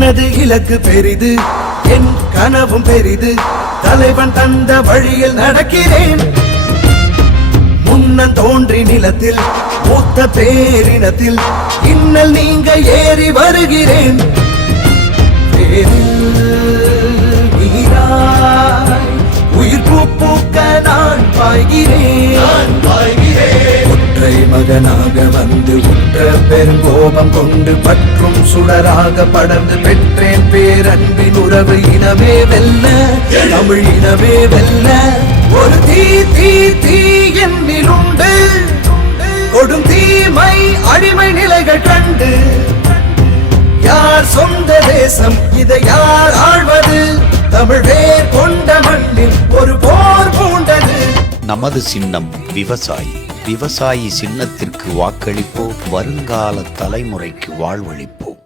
எனது இலக்கு பெரிது, என் கனவும் பெரிது. தலைவன் தந்த வழியில் நடக்கிறேன். முன்னன் தோன்றி நிலத்தில் மூத்த பேரினத்தில் இன்னல் நீங்க ஏறி வருகிறேன். உயிர் பூக்க நான் பாய்கிறேன். ஒற்றை மகனாக வந்து உற்ற பெருங்கோபம் கொண்டு பற்றும் சுடராக படர்ந்து பெற்றேன் பேரன்பின் உறவு. இனமே வெல்ல, தமிழ் இனமே வெல்ல. ஒரு தீ தீ தீ என்னிலுண்டு, கொடும் தீமை அடிமை நிலைகள் கண்டு. யார் சொந்த தேசம், இதை யார் ஆழ்வது? தமிழ் வேர் கொண்ட மண்ணில் ஒரு போர் பூண்டது. நமது சின்னம் விவசாயி. விவசாயி சின்னத்திற்கு வாக்களிப்போம், வருங்கால தலைமுறைக்கு வாழ்வளிப்போம்.